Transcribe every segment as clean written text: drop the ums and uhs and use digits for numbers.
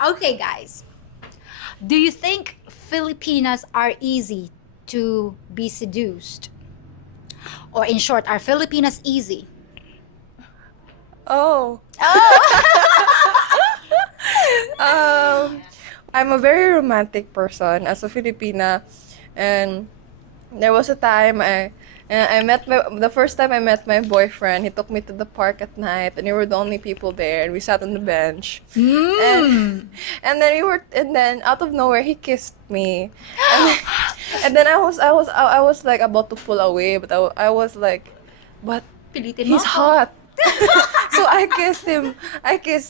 Okay, guys. Do you think Filipinas are easy to be seduced? Or in short, are Filipinas easy? Oh. Oh! Um, I'm a very romantic person as a Filipina, and there was a time I met the first time I met my boyfriend. He took me to the park at night, and we were the only people there, and we sat on the bench. Mm. And then out of nowhere he kissed me, and then, and then I was like about to pull away, but I was like, but Pilitin mo he's ako. hot. So I kissed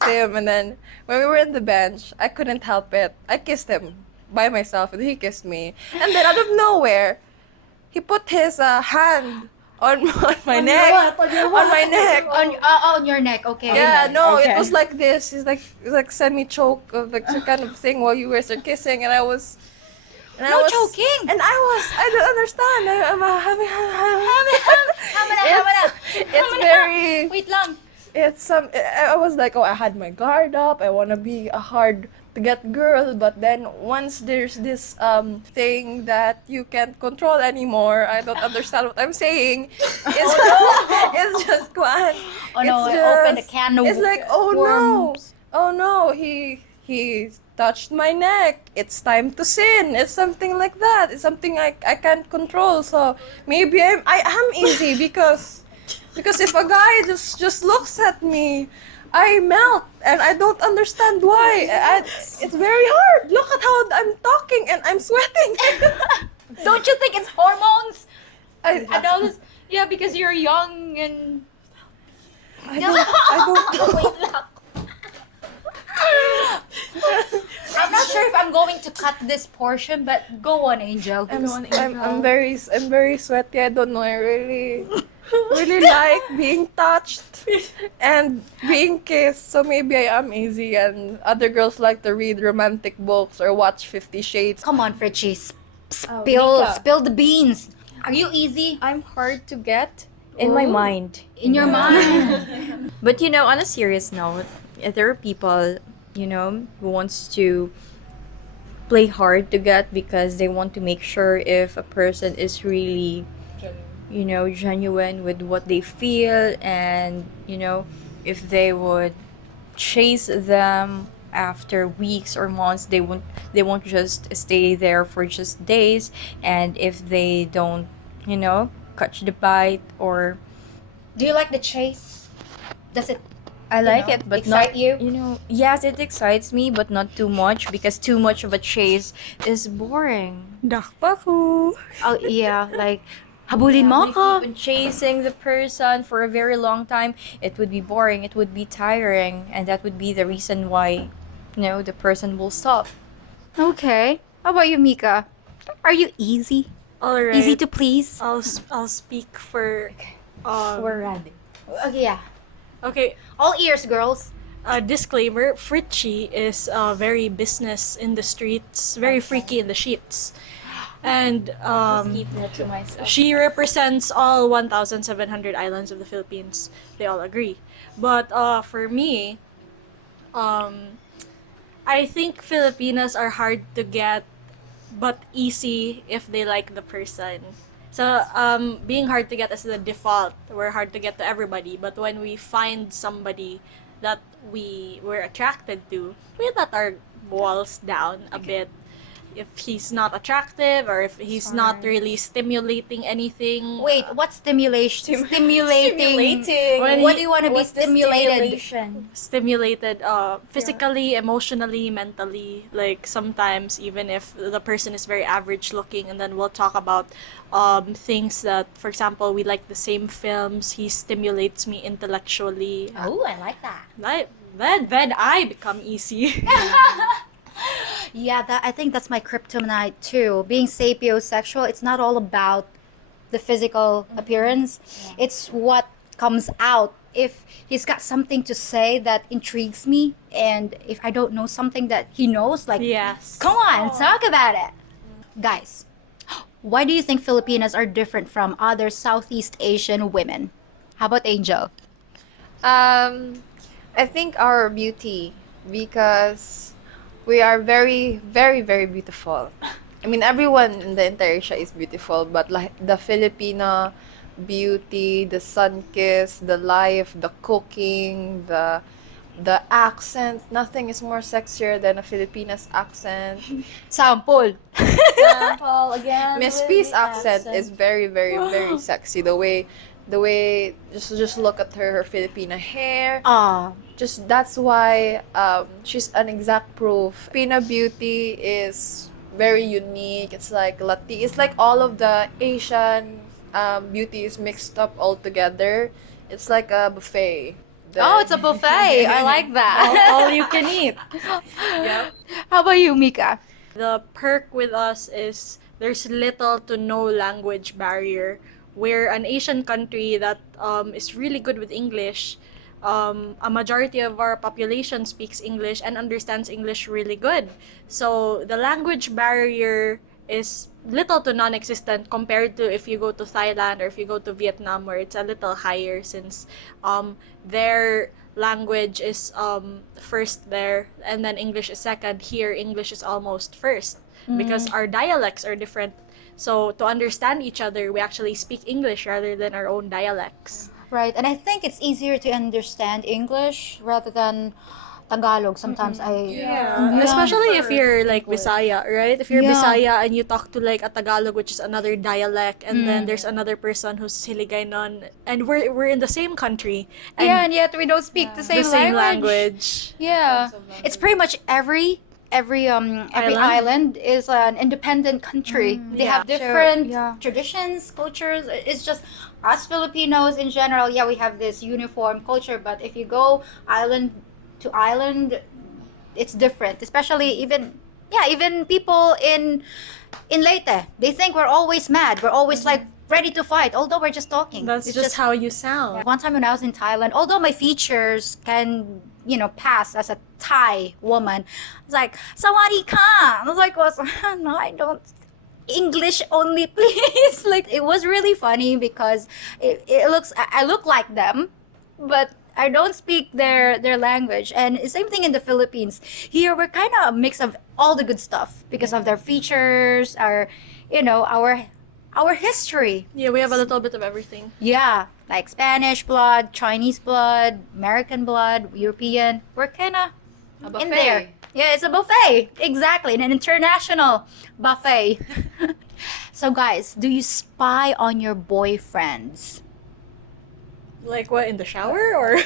him, and then when we were in the bench, I couldn't help it. I kissed him by myself, and he kissed me. And then out of nowhere, he put his hand on my neck, on my neck. On your neck, okay. Yeah, no, Okay. it was like this. It's like semi-choke, like some kind of thing while you guys are kissing, and I was. And No choking. And I don't understand. I'm having. It's very. Wait lang. It's I was like, oh, I had my guard up. I want to be a hard to get girl, but then once there's this thing that you can't control anymore, I don't understand what I'm saying. It's just one. Oh no, It's it opened a can of It's like, worms. oh no, he touched my neck. It's time to sin. It's something like that. It's something I can't control. So maybe I am easy because if a guy just looks at me, I melt and I don't understand why. It's very hard. Look at how I'm talking and I'm sweating. Don't you think it's hormones? I And all this, yeah, because you're young and. don't know. Wait lang. I'm not sure if I'm going to cut this portion, but go on, Angel. I'm very sweaty. I don't know. I really like being touched and being kissed. So maybe I am easy, and other girls like to read romantic books or watch 50 Shades. Come on, Fritchie. Oh, Spill, Mika. spill the beans. Are you easy I'm hard to get in my Ooh. mind. in your mind? But on a serious note, there are people, who wants to play hard to get because they want to make sure if a person is really, genuine with what they feel, and, if they would chase them after weeks or months, they won't just stay there for just days, and if they don't, catch the bite, or Do you like the chase? Does it I like know, it, but excite not you? Yes, it excites me, but not too much, because too much of a chase is boring. Dakpaku. Oh yeah, like habulin mo If ako. you've been chasing the person for a very long time, it would be boring, it would be tiring, and that would be the reason why, the person will stop. Okay. How about you, Mika? Are you easy? Alright. Easy to please? I'll speak for We're ready. Okay, yeah. okay. All ears, girls. Disclaimer: Fritchie is very business in the streets, very freaky in the sheets, and Keep that to myself. she represents all 1,700 islands of the Philippines. They all agree. But for me, I think Filipinas are hard to get, but easy if they like the person. So being hard to get is the default. We're hard to get to everybody, but when we find somebody that we were attracted to, we let our walls down a bit. If he's not attractive, or if he's not really stimulating anything. Wait, what's stimulation? Stimulating. When What he- do you want to be What's the stimulated? Stimulated physically, emotionally, mentally. Like sometimes even if the person is very average looking, and then we'll talk about things that, for example, we like the same films, he stimulates me intellectually. Oh, I like that. Then I become easy. Yeah, I think that's my kryptonite too. Being sapiosexual, it's not all about the physical appearance. It's what comes out. If he's got something to say that intrigues me, and if I don't know something that he knows, like, Yes. come on, talk about it. Guys, why do you think Filipinas are different from other Southeast Asian women? How about Angel? I think our beauty, because We are very, very, very beautiful. I mean, everyone in the entire Asia is beautiful, but like the Filipino beauty, the sun kiss, the life, the cooking, the accent, nothing is more sexier than a Filipina's accent. Sample. Example again. Miss with P's the accent is very, very, very sexy. The way, just look at her Filipina hair. Ah, Just that's why she's an exact proof. Filipina beauty is very unique. It's like It's like all of the Asian beauties mixed up all together. It's like a buffet. oh, it's a buffet. I like that. all you can eat. Yep. How about you, Mika? The perk with us is there's little to no language barrier. We're an Asian country that is really good with English. A majority of our population speaks English and understands English really good. So the language barrier is little to non-existent compared to if you go to Thailand or if you go to Vietnam, where it's a little higher, since their language is first there and then English is second. Here English is almost first because our dialects are different. So to understand each other, we actually speak English rather than our own dialects. Right, and I think it's easier to understand English rather than Tagalog. Sometimes Yeah. Especially if you're like Bisaya, right? If you're Yeah. Bisaya and you talk to like a Tagalog, which is another dialect, and then there's another person who's Hiligaynon, and we're in the same country, and Yeah, and yet we don't speak the the same, same language. language. Yeah, it's pretty much every island is an independent country. They Yeah. have different yeah. traditions, cultures. It's just us Filipinos in general. Yeah, we have this uniform culture, but if you go island to island, it's different. Especially even people in Leyte, they think we're always mad. We're always like ready to fight, although we're just talking. That's It's just how you sound. one time when I was in Thailand, although my features can, pass as a Thai woman, I was like, Sawadee ka! I was like, no, I don't. English only, please. Like, it was really funny because I look like them, but I don't speak their language. And same thing in the Philippines. Here, we're kind of a mix of all the good stuff because of their features, our history. Yeah, we have a little bit of everything. Yeah, like Spanish blood, Chinese blood, American blood, European. We're kind of in there. Yeah, it's a buffet. Exactly, an international buffet. So guys, do you spy on your boyfriends? Like what, in the shower or?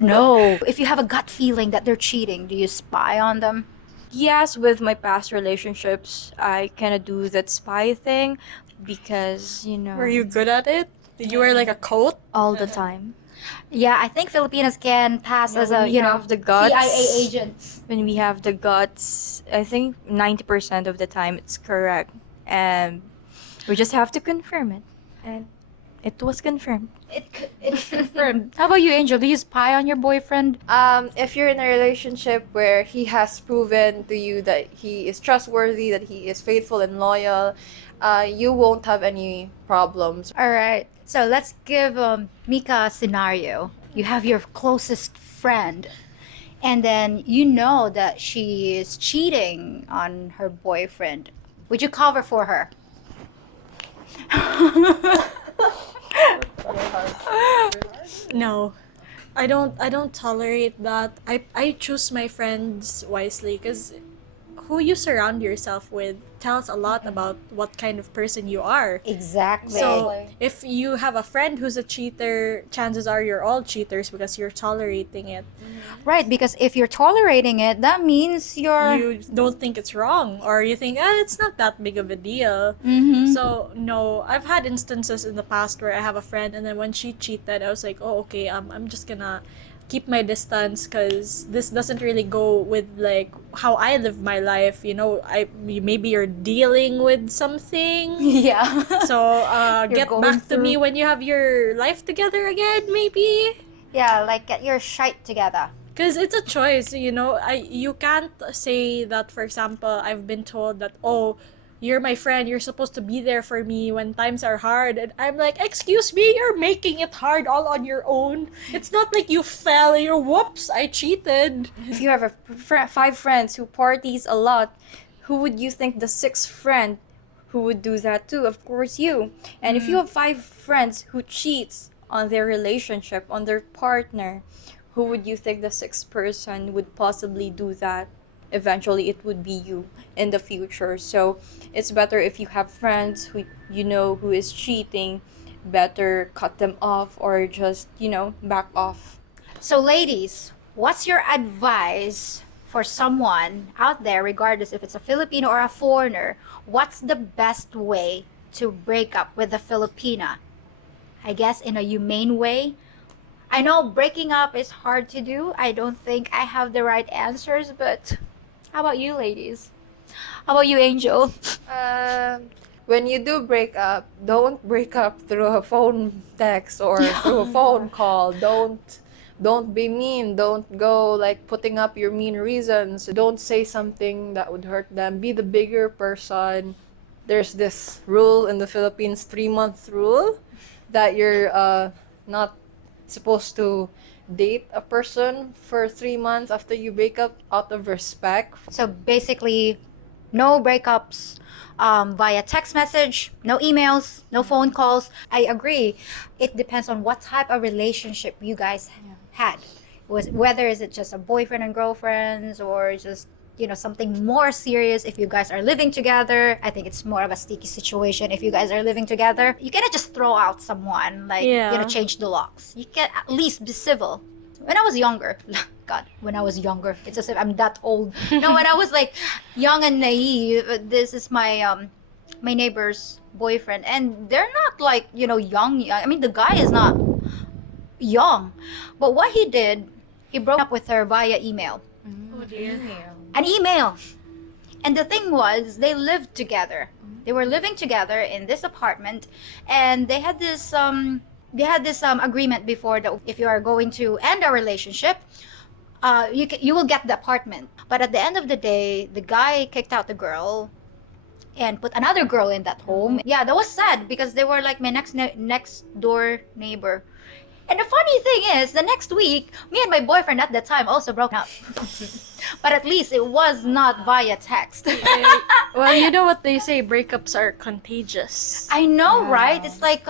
No. If you have a gut feeling that they're cheating, do you spy on them? Yes, with my past relationships, I kind of do that spy thing because, Were you good at it? Did you wear like a coat? all the time. Yeah, I think Filipinas can pass as when a, we have the guts, CIA agents. When we have the guts, I think 90% of the time it's correct. And we just have to confirm it. And it was confirmed. It's confirmed. How about you, Angel? Do you spy on your boyfriend? If you're in a relationship where he has proven to you that he is trustworthy, that he is faithful and loyal, you won't have any problems. All right. So let's give Mika a scenario. You have your closest friend, and then you know that she is cheating on her boyfriend. Would you cover for her? No. I don't tolerate that. I choose my friends wisely because who you surround yourself with tells a lot about what kind of person you are. Exactly. So if you have a friend who's a cheater, chances are you're all cheaters because you're tolerating it. right, because if you're tolerating it, that means You don't think it's wrong, or you think, it's not that big of a deal. Mhm. So no, I've had instances in the past where I have a friend, and then when she cheated, I was like, oh, okay, I'm just gonna keep my distance because this doesn't really go with like how I live my life. Maybe you're dealing with something. Yeah. So You're get going back to me through- when you have your life together again, maybe. Yeah, like get your shite together. Because it's a choice, you can't say that, for example, I've been told that, oh, you're my friend, you're supposed to be there for me when times are hard. And I'm like, excuse me, you're making it hard all on your own. It's not like you fell and you're, whoops, I cheated. If you have five friends who parties a lot, who would you think the sixth friend who would do that too? Of course, you. And if you have five friends who cheats on their relationship, on their partner, who would you think the sixth person would possibly do that? Eventually, it would be you in the future. So it's better if you have friends who you know who is cheating, better cut them off or just, back off. So, ladies, what's your advice for someone out there, regardless if it's a Filipino or a foreigner? What's the best way to break up with a Filipina? I guess in a humane way. I know breaking up is hard to do. I don't think I have the right answers, but how about you, ladies? How about you, Angel? When you do break up, don't break up through a phone text or through a phone call. Don't be mean. Don't go like putting up your mean reasons. Don't say something that would hurt them. Be the bigger person. There's this rule in the Philippines, 3-month rule, that you're not supposed to date a person for 3 months after you break up out of respect. So basically, no breakups via text message, no emails, no phone calls. I agree. It depends on what type of relationship you guys had. Whether is it just a boyfriend and girlfriends or just something more serious. If you guys are living together, I think it's more of a sticky situation. If you guys are living together, you cannot just throw out someone, like change the locks. You can at least be civil. When I was younger, God, when I was younger, it's as if I'm that old. No, when I was like young and naive, this is my my neighbor's boyfriend, and they're not like young. I mean, the guy is not young, but what he did, he broke up with her via email. Oh dear. An email. And the thing was, they lived together. They were living together in this apartment, and they had this agreement before that if you are going to end a relationship, you will get the apartment. But at the end of the day, the guy kicked out the girl and put another girl in that home. Yeah, that was sad because they were like my next door neighbor. And the funny thing is, the next week, me and my boyfriend at that time also broke up. But at least it was not via text. Well, you know what they say, breakups are contagious. I know, right? It's like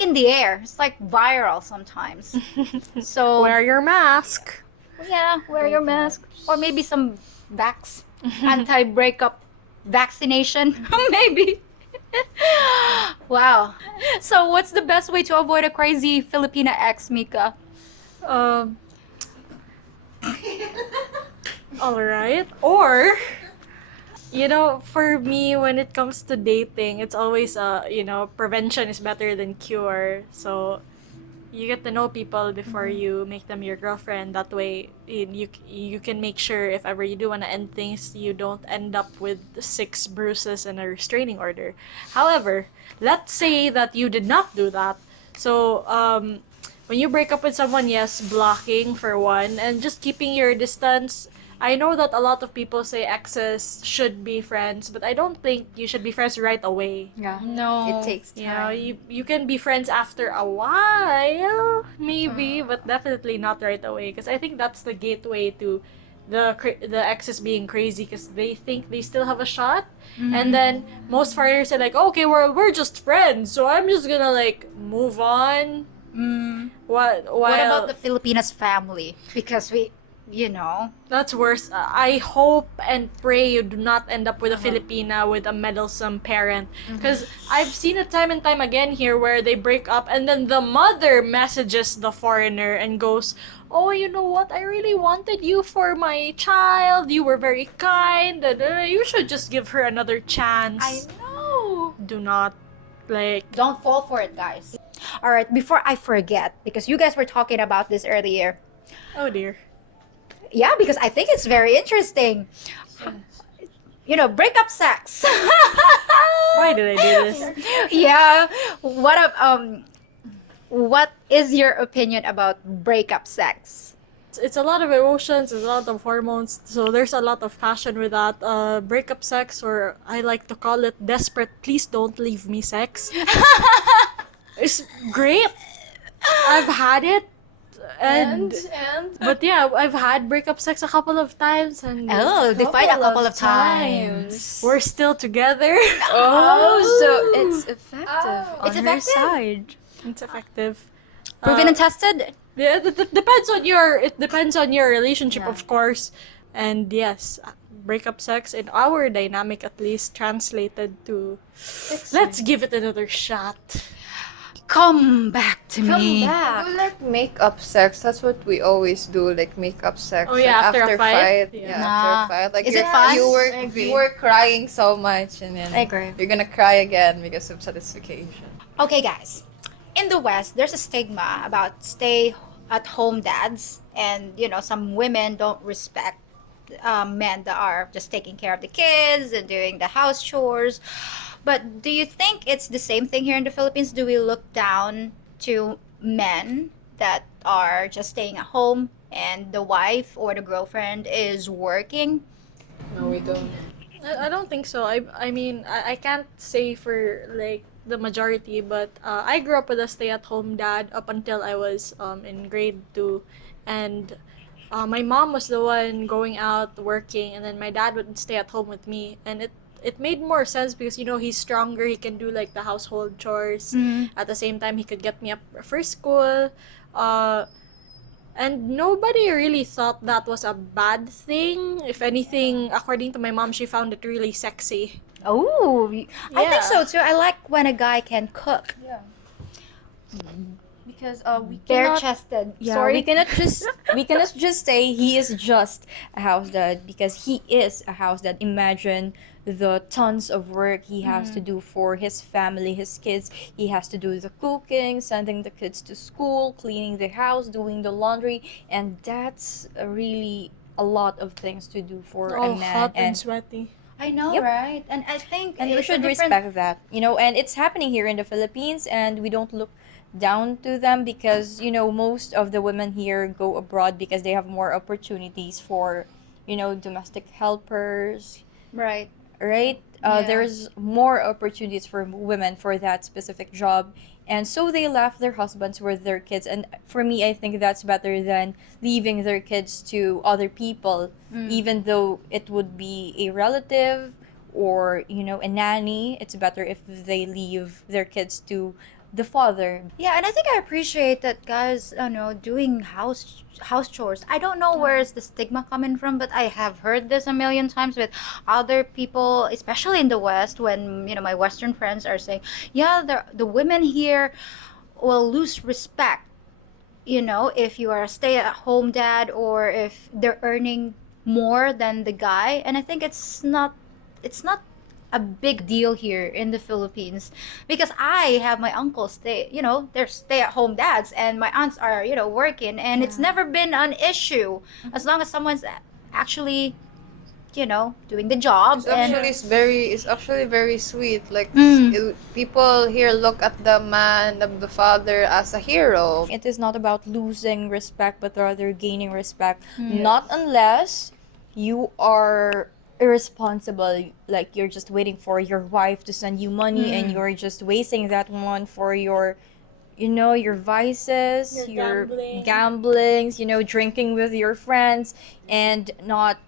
in the air. It's like viral sometimes. So Wear your mask. yeah, wear your mask or maybe some anti-breakup vaccination, maybe. Wow. So what's the best way to avoid a crazy Filipina ex, Mika? All right. Or, for me, when it comes to dating, it's always, prevention is better than cure. So, you get to know people before you make them your girlfriend. That way, you can make sure if ever you do want to end things, you don't end up with 6 bruises and a restraining order. However, let's say that you did not do that. So, when you break up with someone, yes, blocking for one, and just keeping your distance. I know that a lot of people say exes should be friends, but I don't think you should be friends right away. Yeah. No. It takes time. You can be friends after a while, maybe, but definitely not right away. Because I think that's the gateway to the exes being crazy, because they think they still have a shot, and then most foreigners are like, okay, we're just friends, so I'm just gonna like move on. What about the Filipinas family? Because That's worse. I hope and pray you do not end up with a Filipina with a meddlesome parent. Because I've seen it time and time again here where they break up and then the mother messages the foreigner and goes, oh, you know what? I really wanted you for my child. You were very kind. You should just give her another chance. I know. Do not, Don't fall for it, guys. All right, before I forget, because you guys were talking about this earlier. Oh dear. Yeah, because I think it's very interesting. Breakup sex. Why did I do this? Yeah. What is your opinion about breakup sex? it's a lot of emotions, it's a lot of hormones, so there's a lot of passion with that. Breakup sex, or I like to call it desperate, please don't leave me sex. It's great. I've had it, and but yeah, I've had breakup sex a couple of times, and Oh, they fight a couple of times. we're still together. Oh, so it's effective on It's her effective? side. It's effective. Proven and tested? Yeah, depends on your relationship, Yeah. of course. And yes, breakup sex in our dynamic at least translated to let's give it another shot. Come back to me. We do like make-up sex. That's what we always do, like make-up sex. Oh, yeah, like, after a fight? Yeah, Yeah. after Nah. a fight. Like Is it fun? You were I agree. you were crying so much, and then I agree. you're gonna cry again because of satisfaction. Okay, guys. In the West, there's a stigma about stay-at-home dads, and some women don't respect men that are just taking care of the kids and doing the house chores. But do you think it's the same thing here in the Philippines? Do we look down to men that are just staying at home and the wife or the girlfriend is working? No, we don't. I don't think so. I mean, I can't say for like the majority, but I grew up with a stay-at-home dad up until I was in grade 2, and my mom was the one going out working, and then my dad would stay at home with me, and it made more sense because he's stronger. He can do like the household chores. At the same time, he could get me up for school. And nobody really thought that was a bad thing. If anything, according to my mom, she found it really sexy. Oh, I think Yeah. so too. I like when a guy can cook. Because we Bare cannot chested. Yeah, Sorry. we cannot just say he is just a house dad, because he is a house dad. Imagine the tons of work he has to do for his family, his kids. He has to do the cooking, sending the kids to school, cleaning the house, doing the laundry, and that's really a lot of things to do for a Oh, man. hot and And sweaty. I know, Yep. right? And I think we it's a should different- respect that, and it's happening here in the Philippines, and we don't look down to them because most of the women here go abroad because they have more opportunities for domestic helpers, Right. right? Yeah. There's more opportunities for women for that specific job, and so they left their husbands with their kids. And for me, I think that's better than leaving their kids to other people, even though it would be a relative or a nanny. It's better if they leave their kids to the father. Yeah, and I think I appreciate that guys, doing house chores. I don't know where is the stigma coming from, but I have heard this a million times with other people, especially in the West, when my Western friends are saying, yeah, the women here will lose respect. If you are a stay-at-home dad or if they're earning more than the guy, and I think it's not a big deal here in the Philippines because I have my uncles they're stay-at-home dads, and my aunts are working, and it's never been an issue as long as someone's actually doing the job. It's actually very sweet. Like Mm. people here look at the man, the father, as a hero. It is not about losing respect, but rather gaining respect. Not unless you are irresponsible, like you're just waiting for your wife to send you money and you're just wasting that one for your your vices, Your your gambling. gamblings, drinking with your friends, and not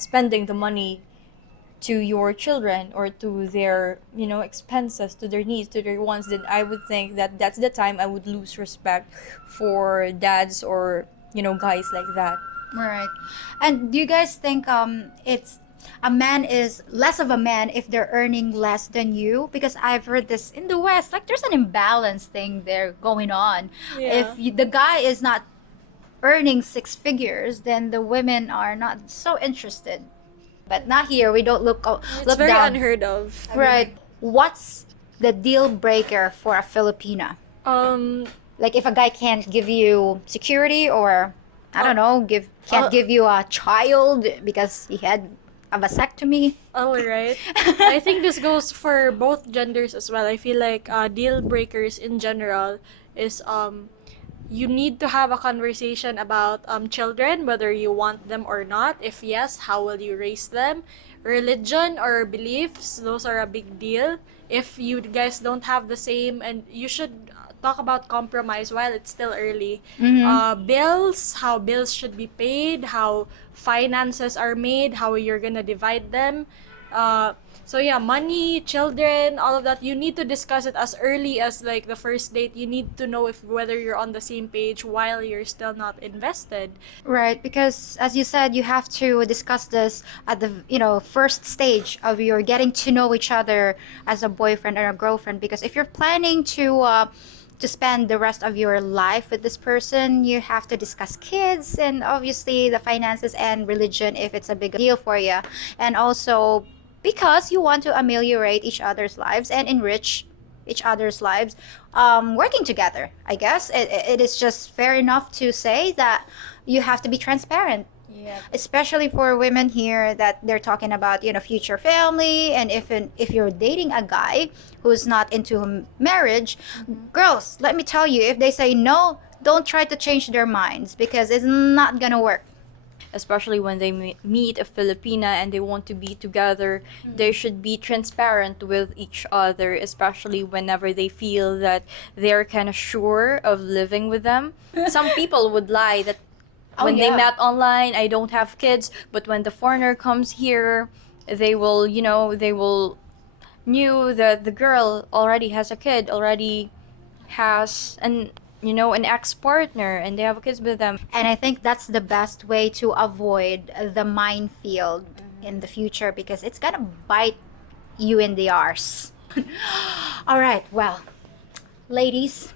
spending the money to your children or to their expenses, to their needs, to their wants. Then I would think that that's the time I would lose respect for dads or guys like that. Right. And do you guys think it's a man is less of a man if they're earning less than you? Because I've heard this in the West, like there's an imbalance thing there going on. Yeah. If the guy is not earning six figures, then the women are not so interested. But not here. We don't look It's look very down. unheard of. Right. What's the deal breaker for a Filipina? Like if a guy can't give you security, or I don't know, can't give you a child because he had a vasectomy. All right. I think this goes for both genders as well. I feel like deal breakers in general is you need to have a conversation about children, whether you want them or not. If yes, how will you raise them? Religion or beliefs, those are a big deal. If you guys don't have the same, and you should talk about compromise while it's still early. Bills, how bills should be paid, how finances are made, how you're gonna divide them. So yeah, money, children, all of that, you need to discuss it as early as like the first date. You need to know if whether you're on the same page while you're still not invested. Right, because as you said, you have to discuss this at the first stage of your getting to know each other as a boyfriend or a girlfriend. Because if you're planning to spend the rest of your life with this person, you have to discuss kids and obviously the finances and religion if it's a big deal for you, and also because you want to ameliorate each other's lives and enrich each other's lives, working together. I guess it is just fair enough to say that you have to be transparent, Yeah. especially for women here that they're talking about future family. And if you're dating a guy who's not into marriage, girls, let me tell you, if they say no, don't try to change their minds because it's not gonna work. Especially when they meet a Filipina and they want to be together, they should be transparent with each other, especially whenever they feel that they're kind of sure of living with them. Some people would lie that when they yeah. met online, I don't have kids, but when the foreigner comes here, they will, they will knew that the girl already has a kid, already has an ex-partner, and they have kids with them. And I think that's the best way to avoid the minefield in the future because it's gonna bite you in the arse. All right, well, ladies,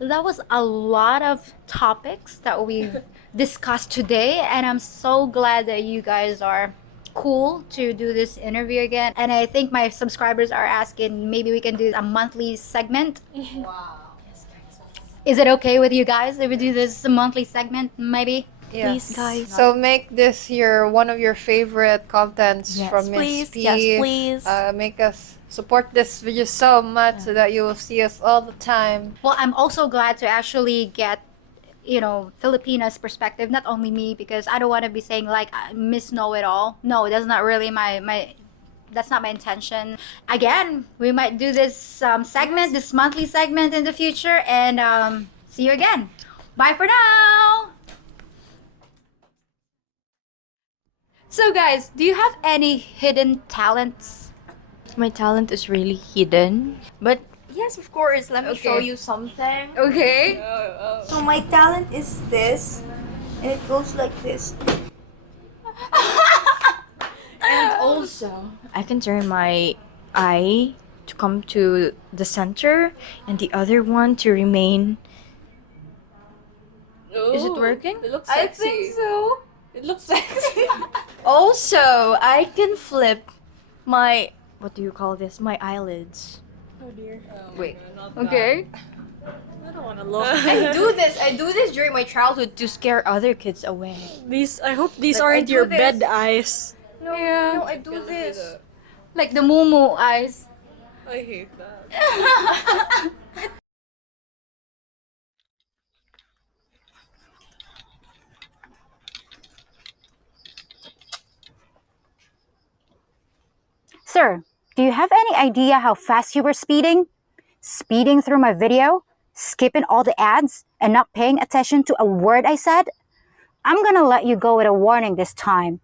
that was a lot of topics that we've discussed today, and I'm so glad that you guys are cool to do this interview again. And I think my subscribers are asking maybe we can do a monthly segment. Is it okay with you guys if we do this monthly segment maybe? Yes. Please, guys. So make this one of your favorite contents Yes, from Miss please. P. Yes, please. Make us support this video so much so that you will see us all the time. Well, I'm also glad to actually get Filipina's perspective, not only me, because I don't want to be saying like Miss Know It All. No, that's not really my that's not my intention. Again, we might do this segment, this monthly segment in the future, and see you again. Bye for now. So guys, do you have any hidden talents? My talent is really hidden, but yes, of course. Let me show Okay. you something. Okay. So my talent is this, and it goes like this. And also, I can turn my eye to come to the center, and the other one to remain. Is it working? It looks I sexy. think so. It looks sexy. Also, I can flip my, what do you call this? My eyelids. Oh dear. Wait. Okay. I don't want to look. I do this during my childhood to scare other kids away. I hope these Like, I aren't do your this. bed eyes. No, Yeah. no, I do this. Like the Mumu eyes. I hate that. Sir, do you have any idea how fast you were speeding? Speeding through my video? Skipping all the ads? And not paying attention to a word I said? I'm gonna let you go with a warning this time.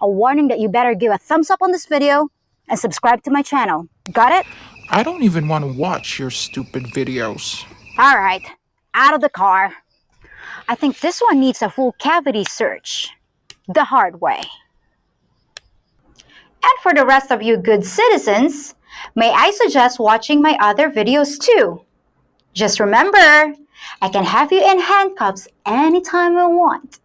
A warning that you better give a thumbs up on this video and subscribe to my channel. Got it? I don't even want to watch your stupid videos. Alright, out of the car. I think this one needs a full cavity search. The hard way. And for the rest of you good citizens, may I suggest watching my other videos too. Just remember, I can have you in handcuffs anytime I want.